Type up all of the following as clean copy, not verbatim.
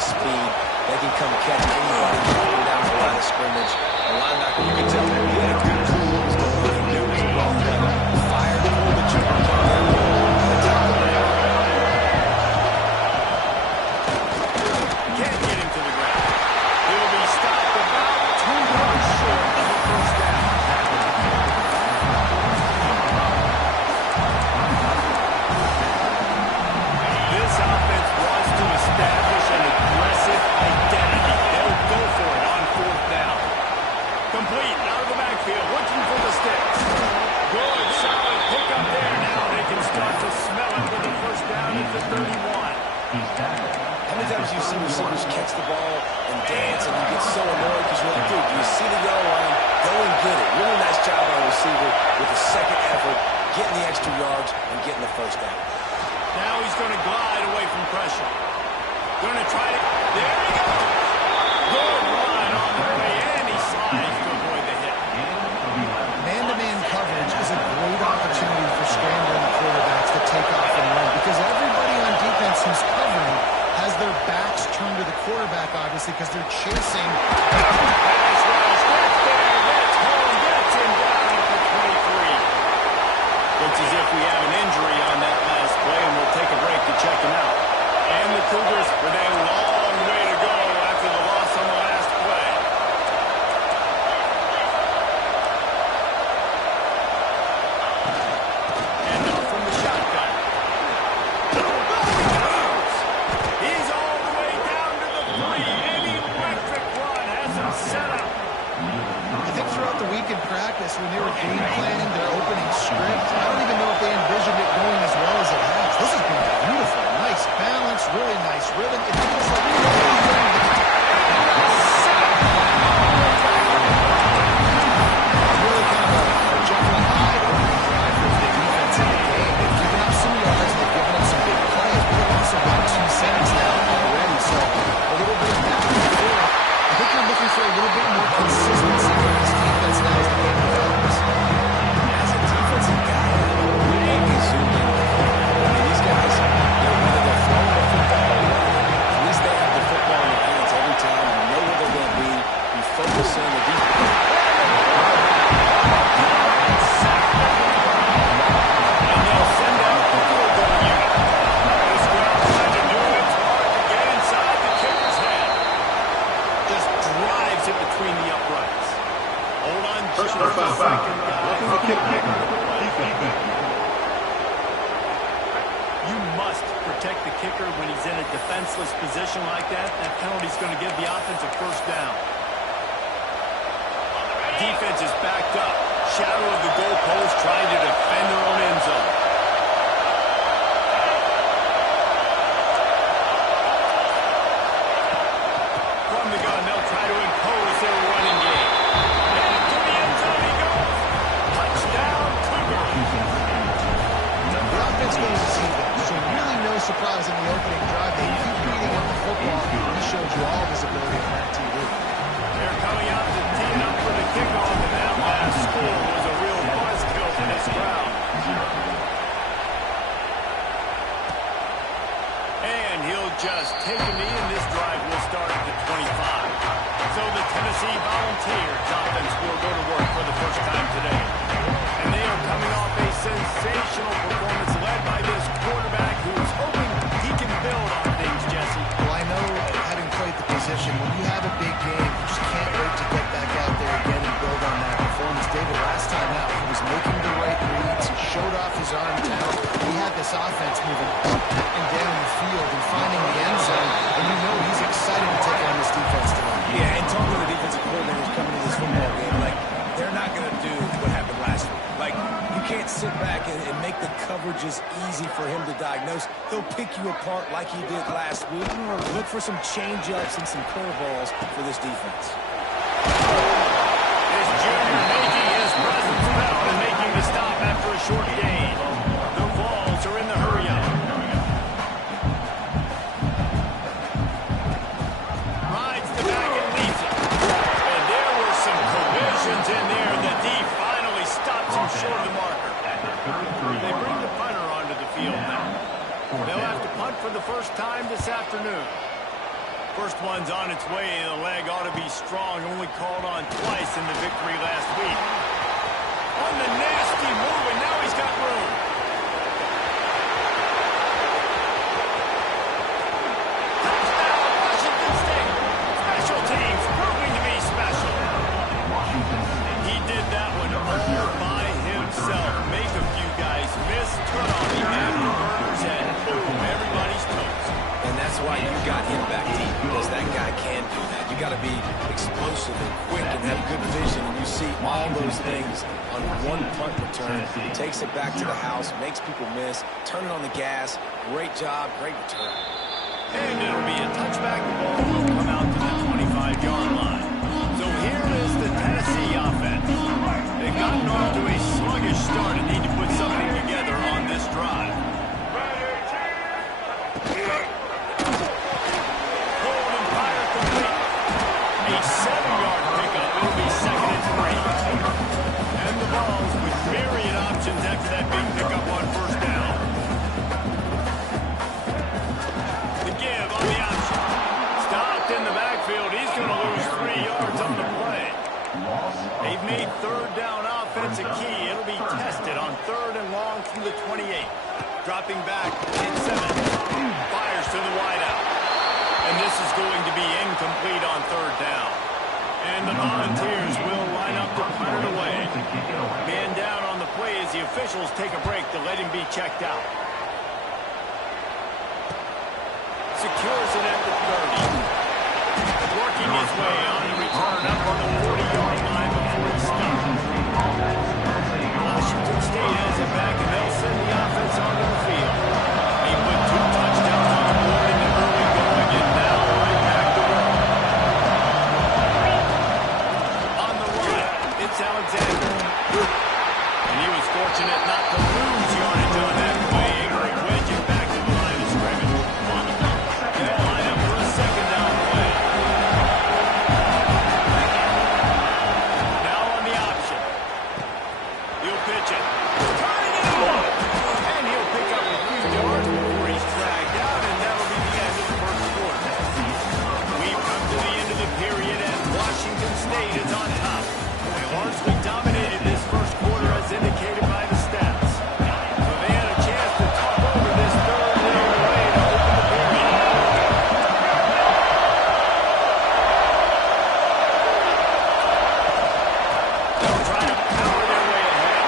of speed. They can come catch anybody dropping down the line of scrimmage. The linebacker, you can tell he had a good clue what was going on. He knew it was well done. Fired, pulled the trigger, came down the top of the ground. Can't get him to the ground. He'll be stopped about 2 yards short of the first down. This offense wants to establish an aggressive identity. They'll go for it on 4th down. Complete, out of the backfield, looking for the sticks. Good, solid pickup there. Now they can start to smell it with the first down at the 31. How many times you see receivers catch the ball and dance and you get so annoyed because you're like, dude, you see the yellow line, go and get it. Really nice job on the receiver with a second effort, getting the extra yards and getting the first down. Now he's going to glide away from pressure. Going to try to... There he goes! Good run on the way, and he slides to avoid the hit. Man-to-man coverage is a great opportunity for scrambling quarterbacks to take off and run because everybody on defense who's covering has their backs turned to the quarterback, obviously, because they're chasing. Pass rush, gets there, gets home, gets him down at the 23. Looks as if we have an injury on that last play, and we'll take a break to check him out. And the Cougars with a long way to go after the loss on the last play. And off from the shotgun. He's all the way down to the 3. An electric run has him set up. I think throughout the week in practice, when they were game planning their opening script, I don't even know if they envisioned it going as well as it has. This has been beautiful. Nice balance, really nice rhythm. It feels like really kind of a Jekyll and Hyde opening drive for the defense in the game. They've given up some yards, they've given up some big plays, but they've also got 2 sacks now already. So a little bit of back and forth. I think they're looking for a little bit more consistency from this defense now as the game develops. As a defensive guy, they can zoom in. I mean, these guys, whether they're throwing the football or running it, at least they have the football in their hands every time. You know where they're going to be. You focus on the defense. And they'll send out the field goal unit. This ground trying to do its part to get inside the kicker's head. Just drives it between the uprights. Hold on just a second, guys. You must protect the kicker when he's in a defenseless position like that. That penalty's going to give the offense a first down. Defense is backed up. Shadow of the goalpost trying to defend their own end zone. From the gun, they'll try to impose their running game. And to the end zone he goes. Touchdown, Cougars. The offense goes to see that. So really no surprise in the opening drive. They keep beating up the football. He showed you all his ability on that TV. They're coming out to tee it up for the kickoff, and that last score was a real buzzkill to this crowd. And he'll just take a knee, and this drive will start at the 25. So the Tennessee Volunteers offense will go to work for the first time today. And they are coming off a sensational performance led by this quarterback who's hoping he can build on things, Jesse. Well, I know, having played the position, when you have a big game, you just can't wait to get back out there again and build on that performance. David, last time out, he was making the right reads. He showed off his arm talent. He had this offense moving up and down the field and finding the end zone. And you know he's excited to take on this defense tonight. Yeah, and talking to the defensive coordinators coming to this football game, like, they're not going to do what happened last week. Like, you can't sit back and make the coverages easy for him to diagnose. He'll pick you apart like he did last week. Look for some change-ups and some curveballs for this defense. This junior making his presence felt and making the stop after a short gain. The Vols are in the hurry-up. Rides the back and leads it. And there were some collisions in there. The D finally stops him short of the marker. They bring the punter onto the field now. They'll have to punt for the first time this afternoon. First one's on its way. The leg ought to be strong. Only called on twice in the victory last week. On the nasty move, and now he's got room. Touchdown, Washington State. Special teams proving to be special. He did that one all by himself. Make a few guys miss, turn on the afterburners, and boom, everybody's toast. And that's why you got him back deep, because that guy can do that. You got to be explosive and quick and have good vision. And you see all those things on one punt return. Takes it back to the house, makes people miss, turn it on the gas. Great job, great return. And it'll be a touchback. The ball will come out to the 25-yard line. So here is the Tennessee offense. They've gotten off to a sluggish start and need to put something together on this drive. Hold and fire complete. A 7-yard pickup. It'll be 2nd and 3. And the balls with myriad options after that big pickup on first down. The give on the option. Stopped in the backfield. He's going to lose 3 yards on the play. They've made third down offense a key. It'll be tested on 3rd and long from the 28. Dropping back, it's Simmons. Fires to the wideout. And this is going to be incomplete on 3rd down. And the Volunteers will line up to punt it away. Man down on the play as the officials take a break to let him be checked out. Secures it at the 30. Working his way on the return up on the 40-yard line before he stops. Washington State has it back, and they'll send the offense onto the field. He put 2 touchdowns on the board in the early going, and now right back to work. On the run, it's Alexander. And he was fortunate not to lose yardage on that play. Great wedge it back to the line of scrimmage. They'll line up for a 2nd down play. Now on the option. He'll pitch it. Turning it on. And he'll pick up a few yards before he's dragged out, and that'll be the end of the first quarter. We've come to the end of the period, and Washington State is on top. They largely dominated this first quarter as indicated by the stats. So they had a chance to talk over this 3rd down away to open the period. They'll try to power their way ahead.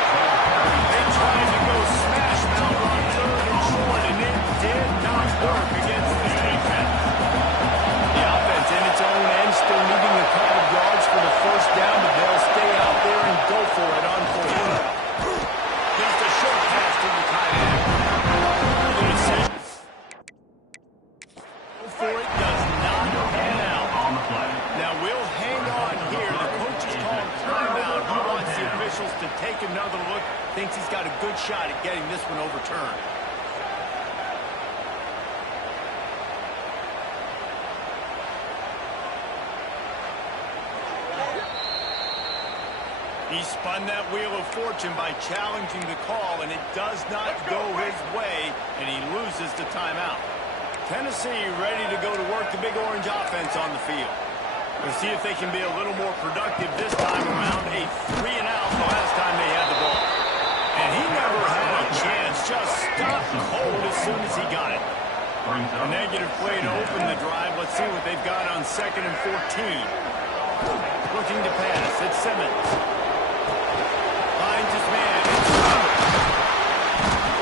They tried to go smash mouth on 3rd and short, and it did not work against this defense. The offense in its own end still needing a couple of yards for the first down, but they'll stay out there and go for it on 4th. Just a short pass to the tight end. Go for it does not pan out. Now we'll hang on here. The coach has called timeout. He wants the officials to take another look. Thinks he's got a good shot at getting this one overturned. He spun that wheel of fortune by challenging the call, and it does not go his way, and he loses the timeout. Tennessee ready to go to work the Big Orange offense on the field. We'll see if they can be a little more productive this time around. A 3-and-out the last time they had the ball. And he never had a chance, just stopped cold as soon as he got it. A negative play to open the drive. Let's see what they've got on 2nd and 14. Looking to pass, it's Simmons. Finds his man. It's Robert.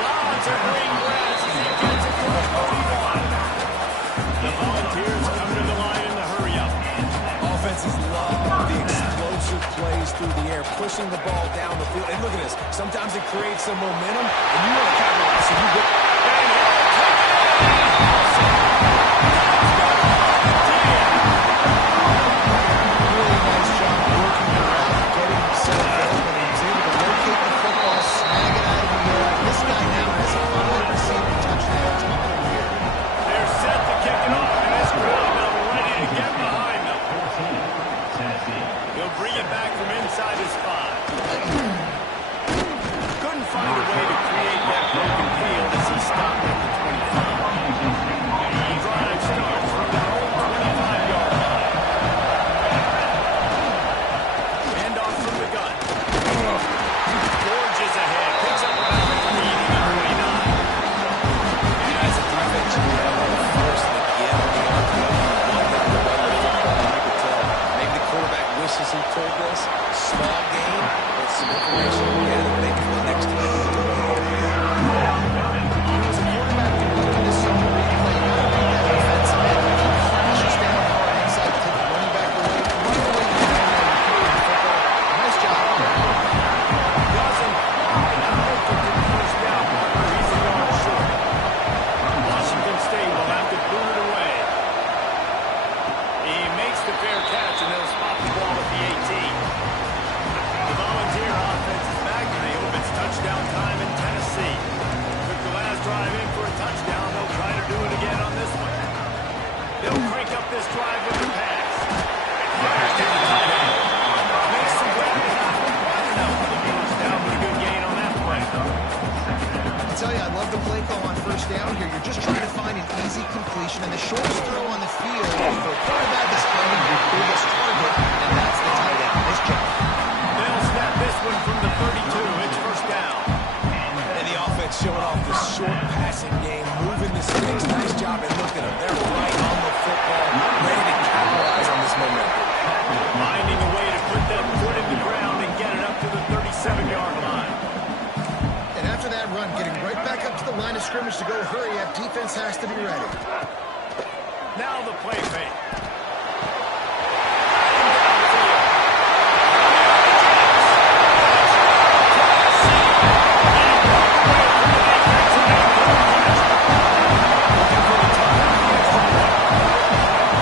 Lots of green grass as he gets it to the 41. The Volunteers come to the line in the hurry-up. Offenses love the explosive plays through the air, pushing the ball down the field. And look at this. Sometimes it creates some momentum, and you want to capitalize. So you get... And he'll take it Really nice job working around, getting himself open, and he's able to locate the football, snag it out of the air. This guy now has a 5 receiving touchdowns on the year. They're set to kick it off, and this crowd now ready to get behind them. He'll bring it back from inside his 5. Couldn't find a way to create that broken field as he a fair catch, and they'll spot the ball at the 18. The Volunteer offense is back, and they hope it's touchdown time in Tennessee. Took the last drive in for a touchdown. They'll try to do it again on this one. They'll crank up this drive with the pass. Makes some ground. Enough for the first down, but a good gain on that play. I tell you, I love the play call on first down here. You're just trying to find an easy completion, and the shortest throw on the field for a quarterback is finding your biggest target, and that's the tight end. Nice job. They'll snap this one from the 32. It's first down. And the offense showing off the short passing game, moving the sticks. Nice job, and look at them. They're right on the football, ready to capitalize on this momentum. Finding a way to put that foot in the ground and get it up to the 37-yard line. And after that run, getting right back up to the line of scrimmage to go hurry up, defense has to be ready. Now the play fake.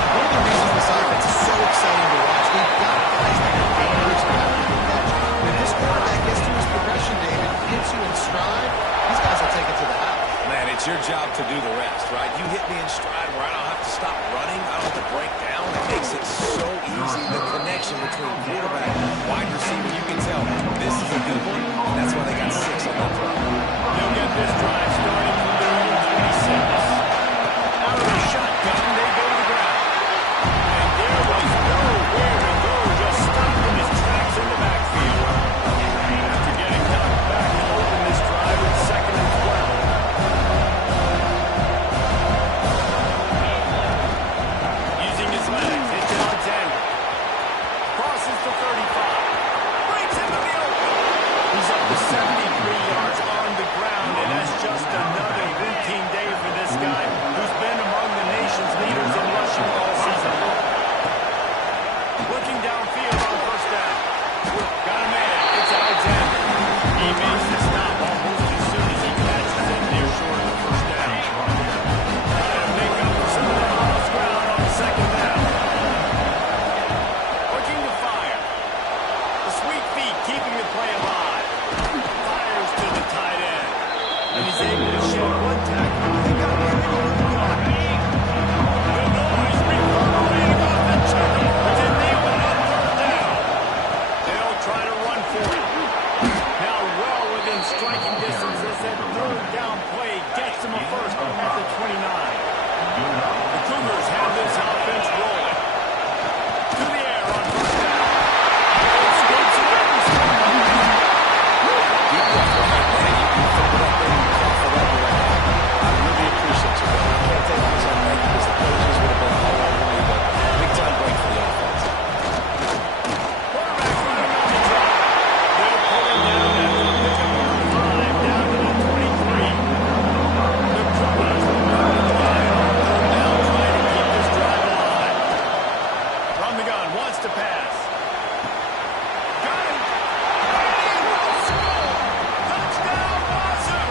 One of the reasons this offense is so exciting to watch, we've got guys that are dangerous after the catch. When this quarterback gets to his progression, David, hits you in stride, these guys will take it to the house. Man, it's your job to do the rest, right? You hit me in stride where I don't have to stop running. I don't have to break down. It makes it so easy. The connection between quarterback and wide receiver, you can tell this is a good one. And that's why they got 6 on that play. They'll get this drive starting from their own 26. Out of the shotgun, they go to the ground. And there was nowhere to go, just stopped in his tracks in the backfield. After getting knocked back to open this drive at 2nd and 12. Using his legs, it's Alexander. Crosses the 35. Breaks into the open. He's up to 73 yards on the ground, and that's just another routine day for this guy who's been among the nation's leaders in rushing all season long. Looking downfield on first down. Got a man. It's Alexander. He makes the stop almost as soon as he catches it there short of the first down. Gotta make up for some of that lost ground on second down. Looking to fire. The sweet feet keeping the play alive. Fires to the tight end. And he's able to shed one tackle. He got the noise reverberating off the turkey. Did they win on third down? They'll try to run for it. Now well within striking distance as that third down play gets them a first at the 29. The Cougars have this offense rolling. To the air on first down. Escapes it up and I really appreciate you, man. I can't take this on that because the coaches would have been all over me, but big time break for the offense. Quarterback from the mountain drop. They'll pull him down after a pickup of 5 down to the 23. The Cougars will run to the line on third down, trying to keep this drive alive. From the gun, wants to pass. Got him. He will score. Touchdown, Wazoo.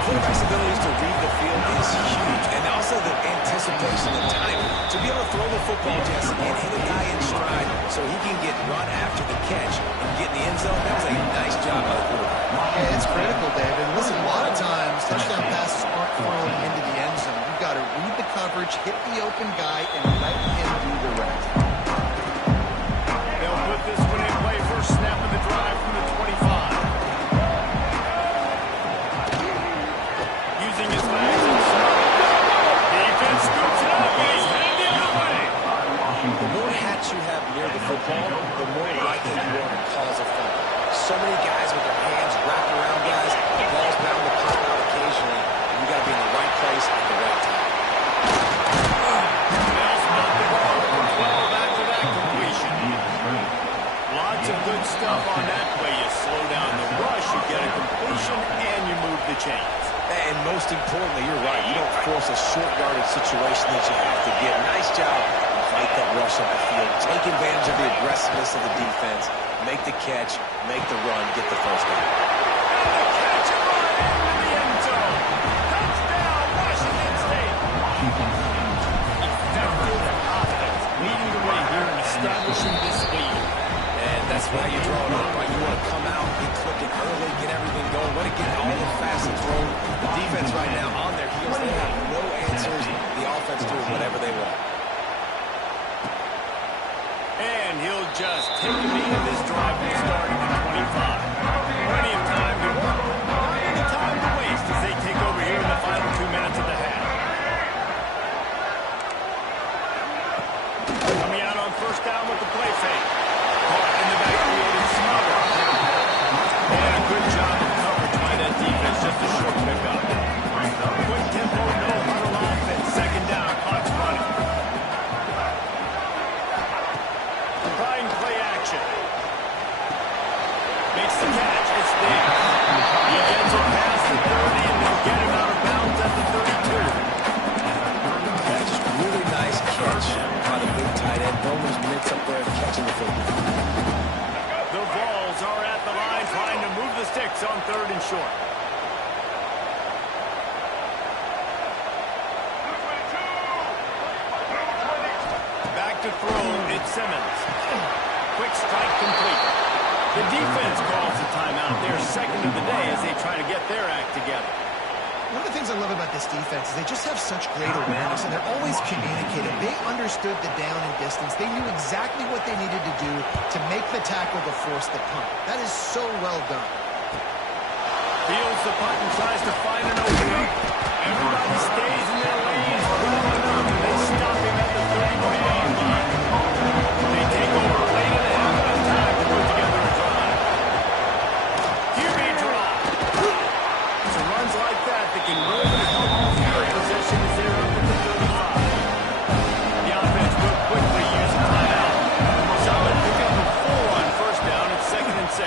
Quarterback's abilities to read the field is huge, and also the anticipation, the timing. To be able to throw the football, Jesse, and hit a guy in stride so he can get run after the catch and get in the end zone, that was a nice job by the quarterback. Yeah, it's critical, David. Listen, a lot of times, touchdown passes aren't thrown into the end zone. You've got to read the coverage, hit the open guy, and let him do the rest. They'll put this one in play first snap of the drive from the 25. Using his legs and smart. Defense scoops it up, and he's headed the other way. The more hats you have near the football, the more likely you are to cause a fumble. So many guys with their hands wrapped around guys, the ball's bound to pop out occasionally, and you got to be in the right place at the right time. They'll spot the ball for 12 after that completion. Lots of good stuff on that play. You slow down the rush, you get a completion, and you move the chains. And most importantly, you're right. You don't force a short yardage situation that you have to get. Nice job. Fight that rush up the field. Take advantage of the aggressiveness of the defense. Make the catch. Make the run. Get the first down. And the catch and run into the end zone. Touchdown, Washington State. Effective offense. how you draw it up, right? You want to come out, get clicking early, get everything going, let it get all the facets rolling. The defense right now on their heels, they have no answers. The offense doing whatever they want. And he'll just take a knee, and this drive will start at the 25. Plenty of time to work. Not any time to waste as they take over here in the final 2 minutes of the half. Coming out on first down with the play fake. Caught in the backfield and smothered. And a good job of coverage by that defense. Just a short pickup. Quick tempo, no huddle offense. Second down, clock's running. Trying play action. Makes the catch. It's there. He gets it past the 30, and they'll get him out of bounds at the 32. Yeah, just really nice catch by the big tight end. Throwing those mitts up there, catching the football. The Vols are at the line trying to move the sticks on 3rd and short. Back to throw, it's Simmons. Quick strike complete. The defense calls a timeout. They're second of the day as they try to get their act together. One of the things I love about this defense is they just have such great awareness, and they're always communicating. They understood the down and distance. They knew exactly what they needed to do to make the tackle to force the punt. That is so well done. Fields the punt and tries to find an opening. Everybody stays in their lanes. They stop him at the 31-yard line. They take over late in the half of time to put together a drive. QB draw. So runs like that can really help field position as they're up at the 35. The offense will quickly use a timeout. Solid pickup of 4 on first down at 2nd and 6.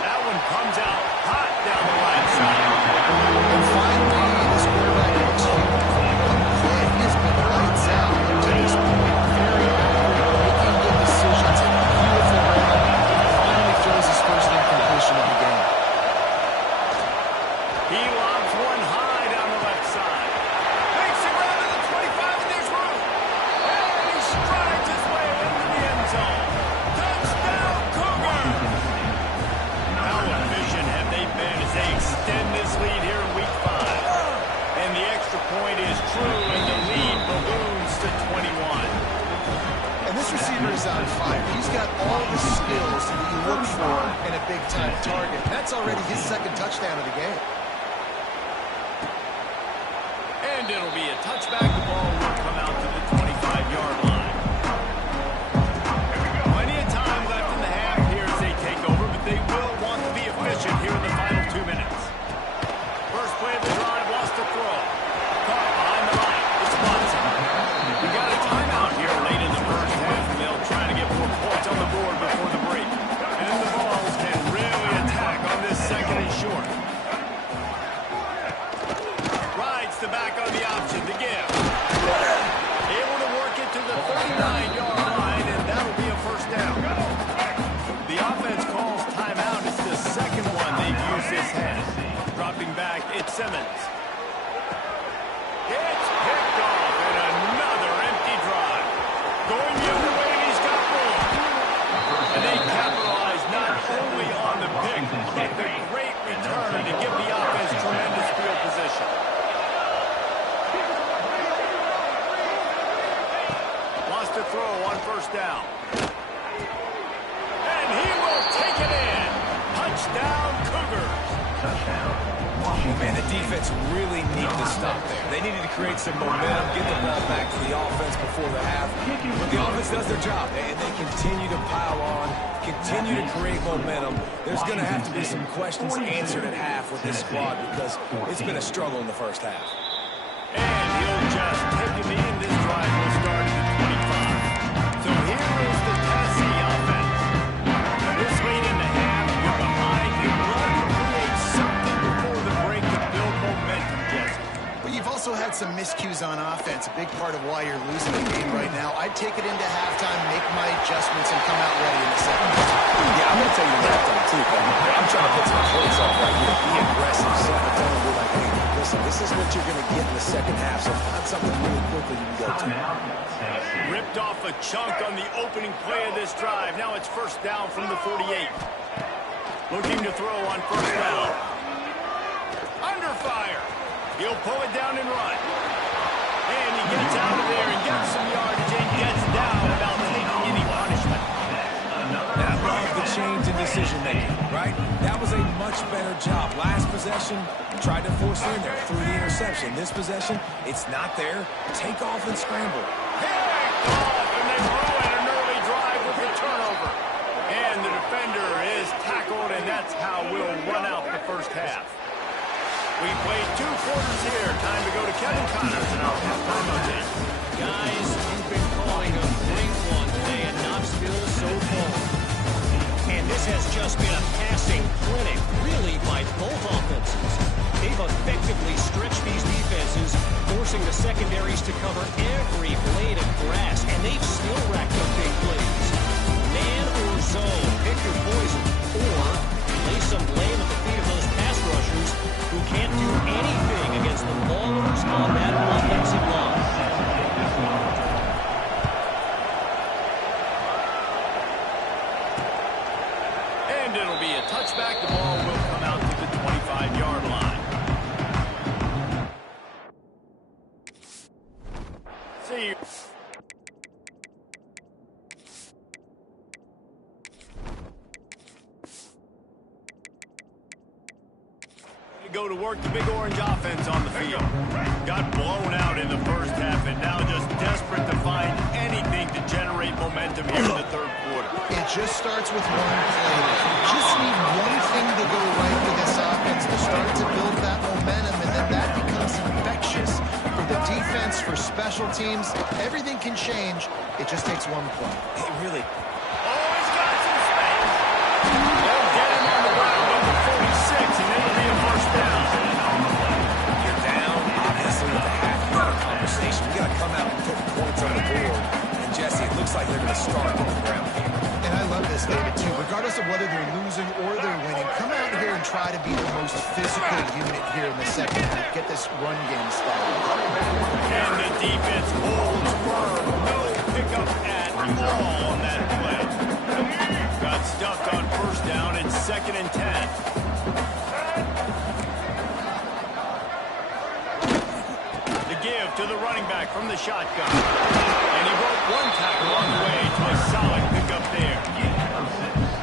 That one comes out hot down the right side. And finally, this quarterback looks quick. He has been lights out up to this point. Very accurate, making good decisions, and a beautiful run. Finally throws his first incompletion of the game. He lobs one high down the left side. Makes it around to the 25, and there's room. And he strides his way into the end zone. Touchdown, Cougars! How efficient have they been as they extend this lead here in Week 5? And the extra point is true, and the lead balloons to 21. And this receiver is on fire. He's got all the skills that you look for in a big-time target. That's already his 2nd touchdown of the game. And it'll be a touchback. The ball will come out to the 25-yard line. Plenty of time left in the half here as they take over, but they will want to be efficient here in the final 2 minutes. First play of the drive, lost the throw. Caught behind the line. It's Watson. We got a timeout here late in the first half, and they'll try to get more points on the board before the break. And the Vols can really attack on this 2nd and short. Rides the back on the option to give. Able to work it to the 39-yard line, and that'll be a first down. The offense calls timeout. It's the 2nd one they've used this half. Dropping back, it's Simmons. It's picked off, and another empty drive. Going the other way, and he's got room. And they capitalize not only on the pick, but the great return to give the offense tremendous field position. Lost a throw on first down. And he will take it in. Touchdown, Cougars. Man, the defense really needed to stop there. They needed to create some momentum, get the ball back to the offense before the half. But the offense does their job, and they continue to pile on, continue to create momentum. There's going to have to be some questions answered at half with this squad because it's been a struggle in the first half. And he'll just take a knee, and this drive will start at the 25. So here is the Tennessee offense. This late in the half, you're behind. You want to create something before the break to build momentum, Jesse. But you've also had some miscues on offense, a big part of why you're losing the game right now. I'd take it into halftime, make my adjustments, and come out ready in the 2nd. Yeah, I'm going to tell you the halftime, too, but I'm trying to put some points off right here. Be aggressive, set the tone, be like, hey, listen, this is what you're going to get in the second half, so find something really quickly you can go to. Ripped off a chunk on the opening play of this drive. Now it's first down from the 48. Looking to throw on first down. Under fire. He'll pull it down and run. And he gets out of there and gets some yardage and gets down without taking any punishment. And I love the change in decision-making, right? That was a much better job. Last possession, tried to force it in there through the interception. This possession, it's not there. Take off and scramble. Picked off, and they ruin an early drive with the turnover. And the defender is tackled, and that's how we'll run out the first half. We played 2 quarters here. Time to go to Kevin Connors in our halftime update. Guys, you've been calling a great one today at Knoxville so far. And this has just been a passing clinic, really, by both offenses. They've effectively stretched these defenses, forcing the secondaries to cover every blade of grass, and they've still racked up big plays. Man or zone, pick your poison, or lay some blame at the feet of those pass rushers who can't do anything against the ballers on that offensive line. And it'll be a touchback. The ball will come out to the 25-yard line. See you. Go to work the big orange offense on the field. Got blown out in the first half and now just desperate to find anything to generate momentum here in the third quarter. It just starts with one play. You just need one thing to go right for this offense to start to build that momentum, and then that becomes infectious for the defense, for special teams. Everything can change. It just takes one play. Hey, really. Oh, he's got some space. They'll get him on the ground at the 46, and it'll be a first down. You're down, obviously, with the half-yard conversation. We got to come out and put points on the board. And, Jesse, it looks like they're going to start on the ground here. And I love this, David, too. Regardless of whether they're losing or they're winning, come out here and try to be the most physical unit here in the second half. Get this run game started. And the defense holds firm. No pickup at all on that play. Got stuffed on first down. It's 2nd and 10. The give to the running back from the shotgun. And he broke one tackle on the way to a solid pickup there.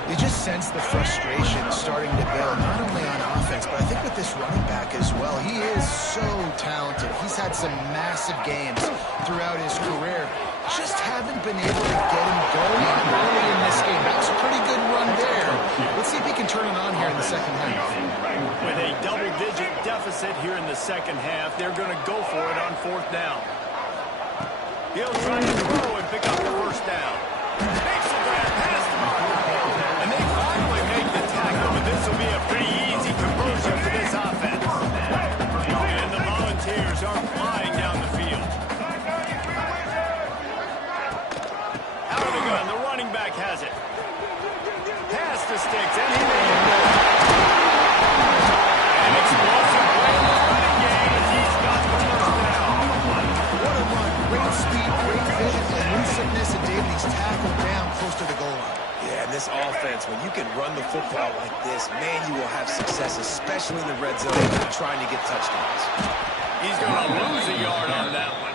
You just sense the frustration starting to build, not only on offense, but I think with this running back as well. He is so talented. He's had some massive games throughout his career. Just haven't been able to get him going early in this game. That was a pretty good run there. Let's see if he can turn it on here in the second half. With a double-digit deficit here in the second half, they're going to go for it on 4th down. He'll try to throw and pick up the first down. Makes a grab past the marker. And they finally make the tackle, but this will be a pretty easy conversion for this offense. And the Volunteers are flying down the field. Out of the gun, the running back has it. Pass the sticks, and he made it. An explosive play in the running game as he's got the first down. What a run. Great speed, great vision, elusiveness, and Davies tackled down close to the goal line. Yeah, and this offense, when you can run the football like this, man, you will have success, especially in the red zone, trying to get touchdowns. He's going to lose a yard on that one.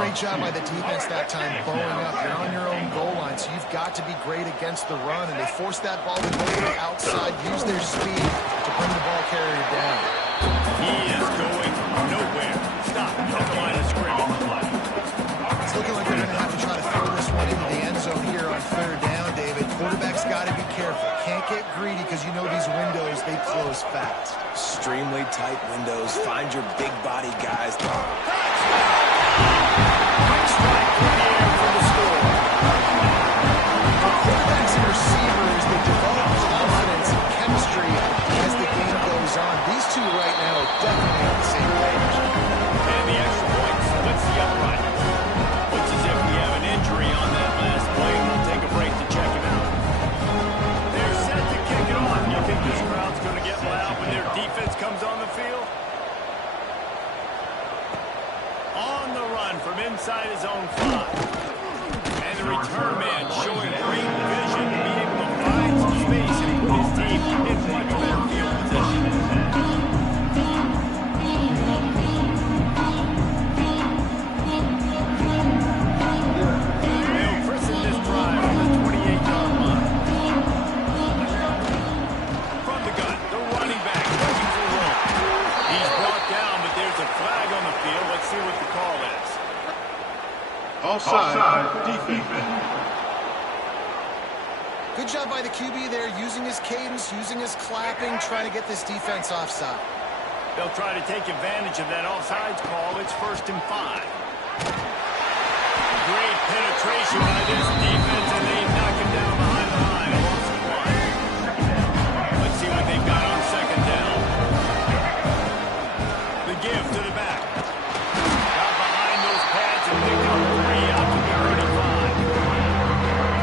Great job by the defense that time, blowing up. You're on your own goal line, so you've got to be great against the run, and they forced that ball to go to the outside, use their speed to bring the ball carrier down. He is going nowhere. Stop at the line of scrimmage. It's looking like they're going to have to try to throw this one into the end zone here on 3rd down, David. Quarterback's got to be careful. Can't get greedy because you know these windows, they close fast. Extremely tight windows. Find your big body guys. Quick strike through the air for the score. For quarterbacks and receivers, they develop confidence and chemistry as the game goes on. These two right now are definitely on the same page. And the extra point splits the upright. Looks as if we have an injury on that last play. We'll take a break to check him out. They're set to kick it off. You think this crowd's going to get loud when their defense comes on the field? own 5. And the return man showing great vision to be able to find some space and put his team in much better field position. They'll christen this drive on the 28-yard line. From the gun, the running back looking for room. He's brought down, but there's a flag on the field. Let's see what the call is. Offside, defense. Good job by the QB there, using his cadence, using his clapping, trying to get this defense offside. They'll try to take advantage of that offsides call. It's 1st and 5. Great penetration by this defense, and they knock him down behind the line. A loss of 1. Let's see what they've got on 2nd down. The give to the back. Got behind those pads and picked up 3 out to the 35.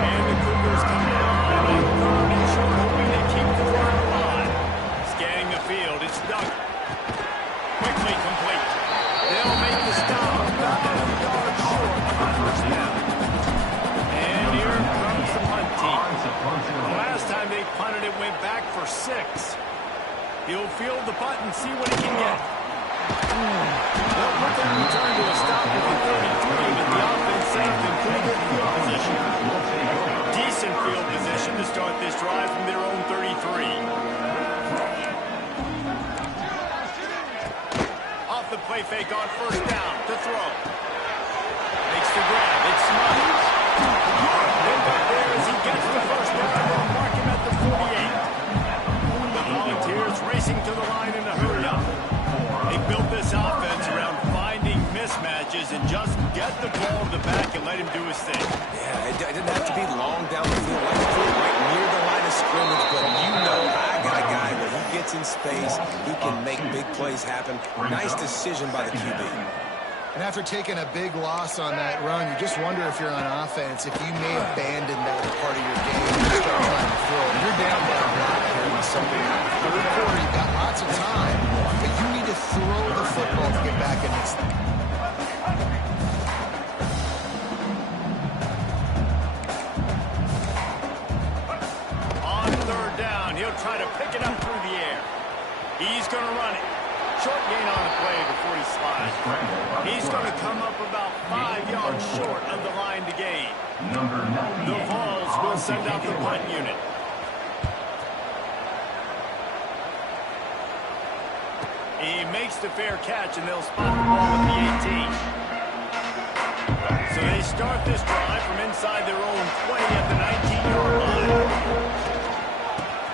And the Cougars come down on 3rd and short, hoping they keep the run alive. Scanning the field, it's Duggar. Quickly complete. They'll make the stop about 2 yards short of the 1st down. And here comes the punt team. The last time they punted, it went back for 6. He'll field the punt and see what he can get. They'll put their return to a stop at the 33, but the offense saved in pretty good field position. Decent field position to start this drive from their own 33. Off the play fake on 1st down to throw. Makes the grab. It's Smiles. They'll go there as he gets the 1st down. They'll mark him at the 48. The Volunteers racing to the line in a hurry up. They built this offense around finding mismatches and just get the ball to the back and let him do his thing. Yeah, it didn't have to be long down the field. Like right near the line of scrimmage, but you know I got a guy when he gets in space, he can make big plays happen. Nice decision by the QB. And after taking a big loss on that run, you just wonder if you're on offense, if you may abandon that part of your game and start trying to throw. You're down by a lot here in the 3rd quarter. You've got lots of time, but you need to throw the football to get back in this thing. On 3rd down, he'll try to pick it up through the air. He's going to run it. Short gain on the play before he slides. He's going to come up about 5 yards short of the line to gain. The Vols will send out the punt unit. He makes the fair catch, and they'll spot the ball at the 18. So they start this drive from inside their own 20 at the 19-yard line.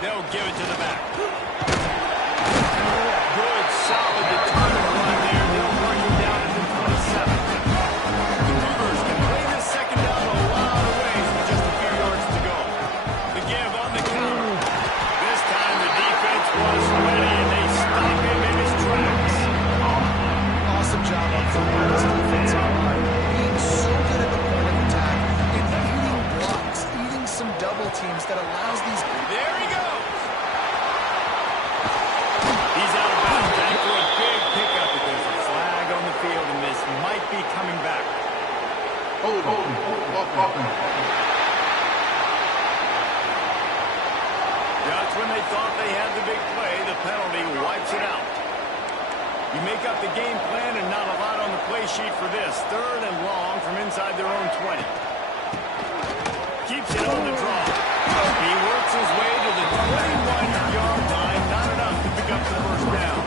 They'll give it to the back. Good, solid, determined run there. They'll mark him down at the 27. The Cougars can play this 2nd down a lot of ways with just a few yards to go. The give on the counter. This time the defense was ready, and they stop him in his tracks. Awesome job up front by this defensive line. Being so good at the point of attack and eating blocks, eating some double teams that allows these... There he goes. He's out of bounds. Back for a big pickup, but there's a flag on the field, and this might be coming back. Just when they thought they had the big play, the penalty wipes it out. You make up the game plan and not a lot on the play sheet for this. 3rd and long from inside their own 20. Keeps it on the draw. He works his way to the 21-yard line. Not enough to pick up the 1st down.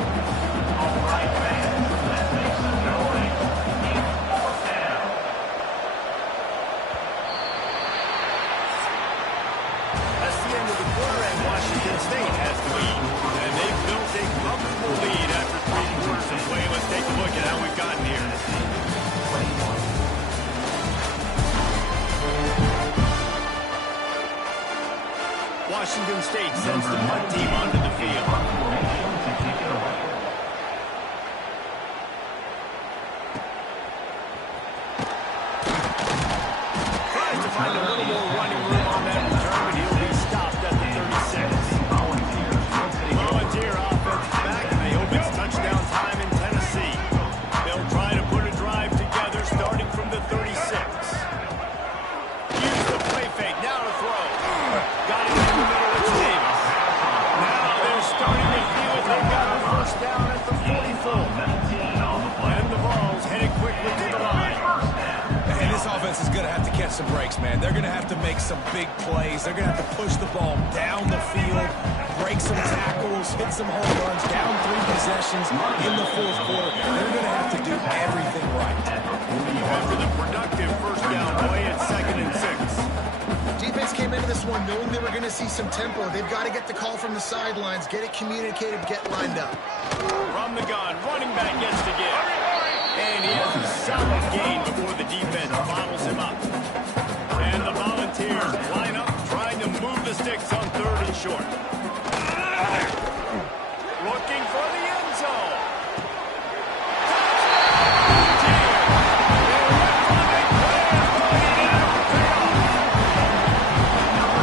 That's the end of the quarter, and Washington State has the lead. And they've built a comfortable lead after 3 quarters of play. Let's take a look at how we've gotten here. Washington State sends the punt team onto the field. Tries to find a little more running room on that return, but he'll be stopped at the 36. Volunteer offense back, and they hope it's touchdown time in Tennessee. They'll try to put a drive together starting from the 36. offense is going to have to catch some breaks, man. They're going to have to make some big plays. They're going to have to push the ball down the field, break some tackles, hit some home runs, down 3 possessions in the fourth quarter. They're going to have to do everything right. After the productive first down play at 2nd and 6. Defense came into this one knowing they were going to see some tempo. They've got to get the call from the sidelines, get it communicated, get lined up. From the gun, running back gets to give. And he has a solid gain before the defense bottles him up. And the Volunteers line up trying to move the sticks on 3rd and short. Looking for the end zone.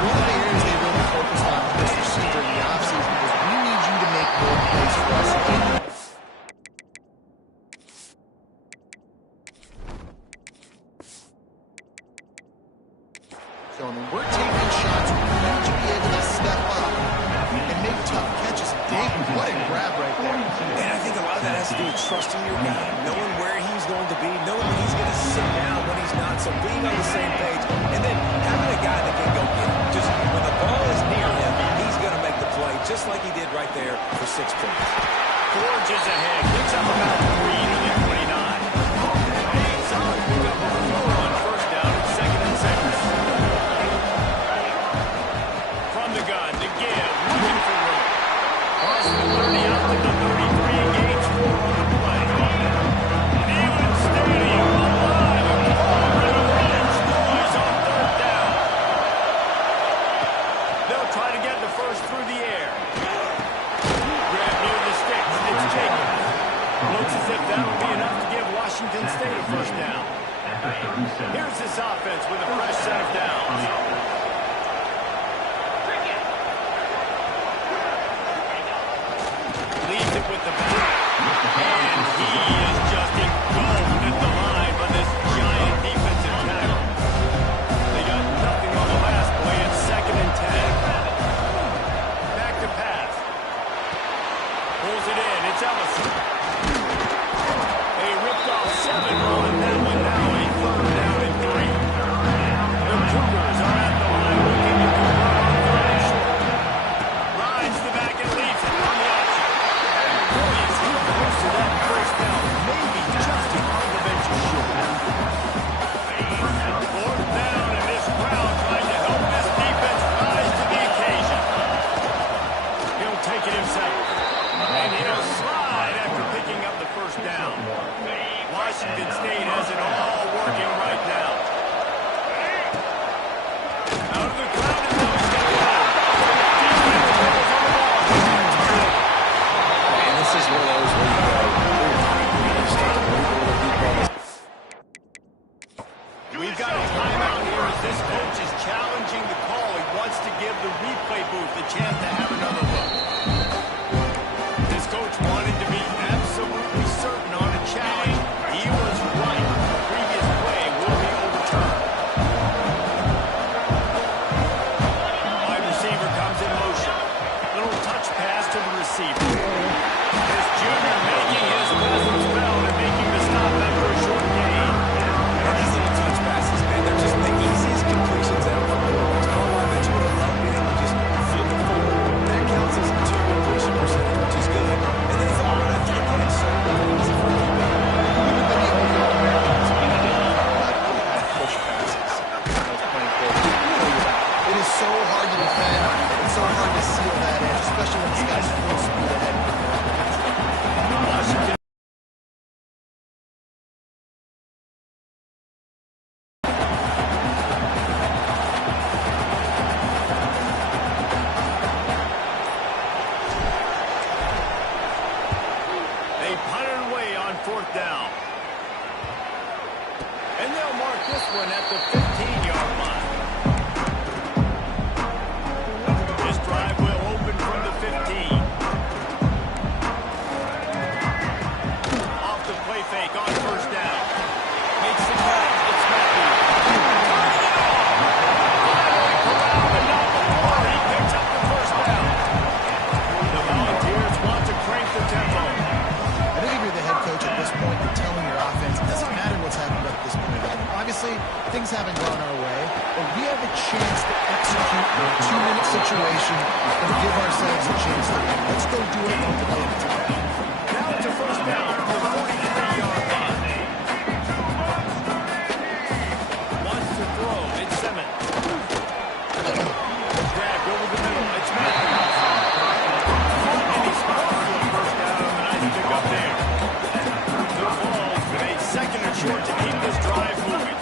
One of the areas they really focused on with this receiver in the offseason was we need you to make more plays for us. So, I mean, we're taking shots. We need to be able to step up and make tough catches. David, what a grab right there. And I think a lot of that has to do with trusting your guy, knowing where he's going to be, knowing when he's going to sit down, when he's not. So being on the same page, and then having a guy that can go get it. Just when the ball is near him, he's going to make the play, just like he did right there for 6 points. Forges ahead, picks up about 3 to the 29. Solid pick up on 1st down at 2nd and 6. From the gun, to give, looking for room. Cross the 30 out to the 33, engaged 4 on the play. Neyland Stadium alive, a orange noise on 3rd down. They'll try to get the first through the air. Grab near the sticks, it's taken. Looks as if that'll be enough to give Washington State a 1st down. Here's this offense with a fresh set of downs. Leaves it with the back. And he is just engulfed at the line by this giant defensive tackle. They got nothing on the last play. It's 2nd and 10. Back to pass. Pulls it in. It's Ellison. They ripped off 7 on that one. Now a 3rd down and 3. The Cougars are at the line looking to convert on 3rd and short. Rides the back and leaves it on the option. And boy, is he close to that 1st down. Maybe just above the benches short. 4th down, and this crowd trying to help this defense rise to the occasion. He'll take it himself. And he'll slide after picking up the 1st down. Washington State has it all working right now. Out of the crowd and they'll step out. Defense rolls on the ball. And this is one of those where you go, start to move a little deep on this. We've got a timeout here as this coach is challenging the call. He wants to give the replay booth a chance to have another look. This coach wanted to be absolutely certain on a challenge. He was right. The previous play will be overturned. Wide receiver comes in motion. Little touch pass to the receiver. This junior making his presence felt and making the stop after a short gain. And these little touch passes, man, they're just the easiest completions out for quarterbacks. Oh, I bet you would have loved being able to just flip it forward. That counts as 2 completion percentage, which is good. And then it's all right after the catch, so easy for a QB. Push passes. It is so hard to defend. It's so hard to seal that edge, especially when this guy's full speed ahead. Washington. They punted away on 4th down. And they'll mark this one at the 15-yard line. This drive will open from the 15. Off the play fake on 1st down. Makes the catch. It's Matthews. Turning it off. Finally corralled and not before he picks up the 1st down. The Volunteers want to crank the tempo. I think if you're the head coach at this point, you're telling your offense it doesn't matter what's happened up to this point. Obviously, things things haven't gone our way, but we have a chance to execute a 2-minute situation and give ourselves a chance to win. Let's go do it one play at a time. Now it's a first down from the 43-yard line. Wants to throw. It's Simmons. Grabbed over the middle. It's Matthews. And he's close to a first down on the nice pick up there. The Vols with a second and short to keep this drive moving.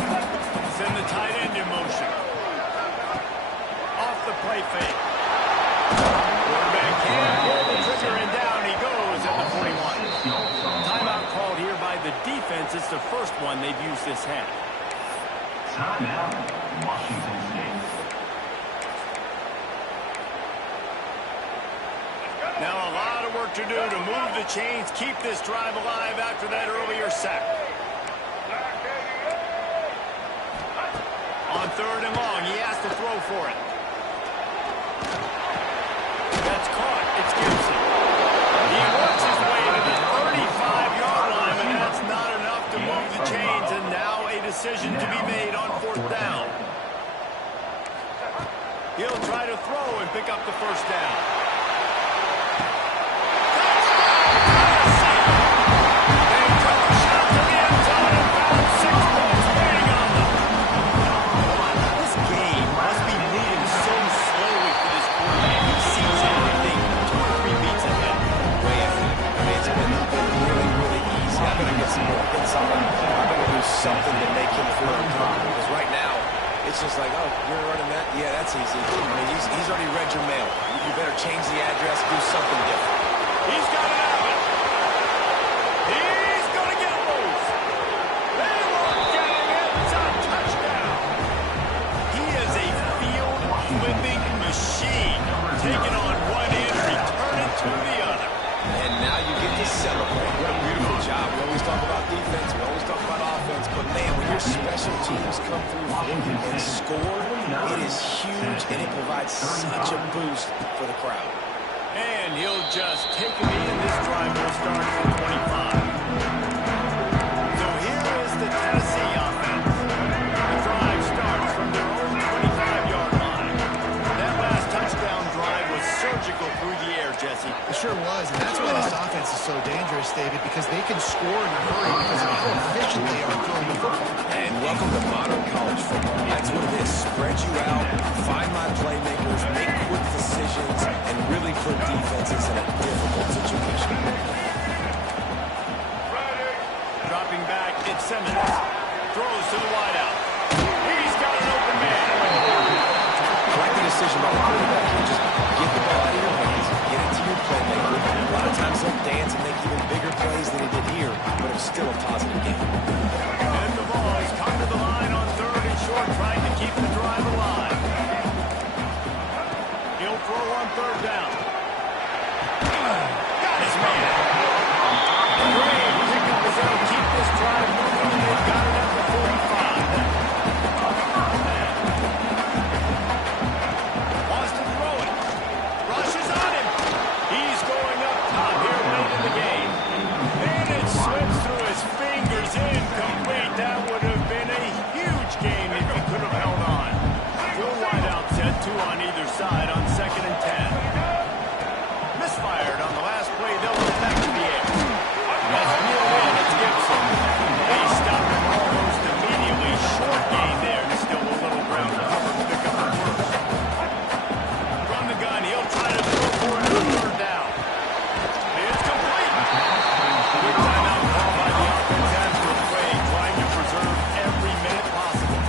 Send the tight end in motion. Off the play fake. Quarterback can't pull the trigger, and down he goes at the 41. Timeout called here by the defense. It's the first one they've used this half. Timeout, Washington State. Now a lot of work to do to move the chains, keep this drive alive after that earlier sack. On third and long, he has to throw for it. That's caught. It's Gibson. He works his way to the 35-yard line, but that's not enough to move the chains, and now a decision to be made on fourth down. He'll try to throw and pick up the first down. Something to make him feel uncomfortable. Because right now, it's just like, oh, you're running that? Yeah, that's easy. I mean, he's already read your mail. You better change the address, do something different. He's got it out of it. He's going to get loose. They won't get him. It's a touchdown. He is a field-flipping machine. Taking on one end, returning to the other. And now you get to celebrate. What a beautiful job. We always talk about defense. We always talk about offense. But, man, when your special teams come through and score, it is huge, and it provides such a boost for the crowd. And he'll just take a knee, and this drive will start at the 25. So here is the Tennessee offense. The drive starts from their own 25-yard line. That last touchdown drive was surgical through the air, Jesse. It sure was, and that's why this offense is so dangerous, David, because they can score in a hurry because of how efficient they are throwing the football. And welcome to modern college football. That's what it is. Spread you out, find my playmakers, make quick decisions, and really put defenses in a difficult situation. Dropping back, it's Simmons. Throws to the wideout. He's got an open man. I like the decision by the quarterback here. Just get the ball out of your hands, get it to your playmaker. A lot of times they'll dance and make even bigger plays than he did here, but it was still a positive game. And the Vols come to the line on third and short, trying to keep the drive alive. He'll throw on third down. Got his man. Great pick up as they'll keep this drive moving. They've got it at the 45. Wants to throw it. Rushes on him. He's going up top here late in the game. And it slips through his fingers, incomplete. That would have been a huge game if he could have held on. Full wideout set, two on either side on 2nd and 10. Misfired on the last play. They'll go back to the air. That's reeled in. It's Gibson. They stop him almost immediately. Short gain there. And still a little ground cover to pick up the first. From the gun, he'll try to throw for it on third down. It's complete. Good timeout call by the offense after the play, trying to preserve every minute possible.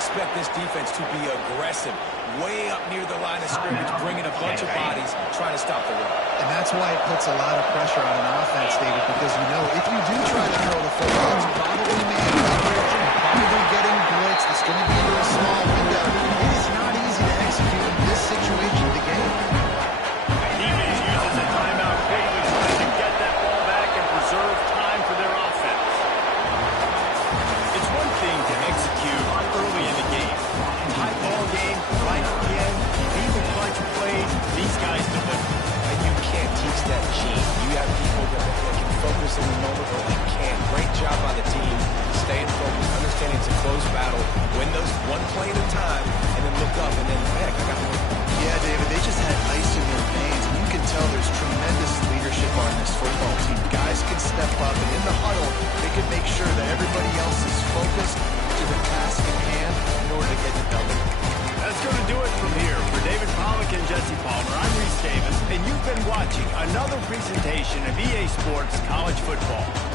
expect this defense to be aggressive, way up near the line of scrimmage, bringing a bunch of bodies, trying to stop the run. And that's why it puts a lot of pressure on an offense, David, because you know if you do try to throw the football, it's probably man coverage, probably getting blitzed. It's going to be into a small window. It is not easy to execute in this situation of the game. Defense uses a timeout quickly, trying to get that ball back and preserve time for their offense. It's one thing to execute early in the game. High ball game, right at the end, even clutch plays, these guys deliver. And you can't teach that gene. You have people that can focus in the moment, or they can't. Great job by the team, staying focused, understanding it's a close battle, win those one play at a time, and then look up, and then, heck, I got more. Yeah, David, they just had ice in their veins, and you can tell there's tremendous leadership on this football team. Guys can step up, and in the huddle, they can make sure that everybody else is focused to the task at hand in order to get the W. That's going to do it from here. For David Pollack and Jesse Palmer, I'm Reese Davis, and you've been watching another presentation of EA Sports College Football.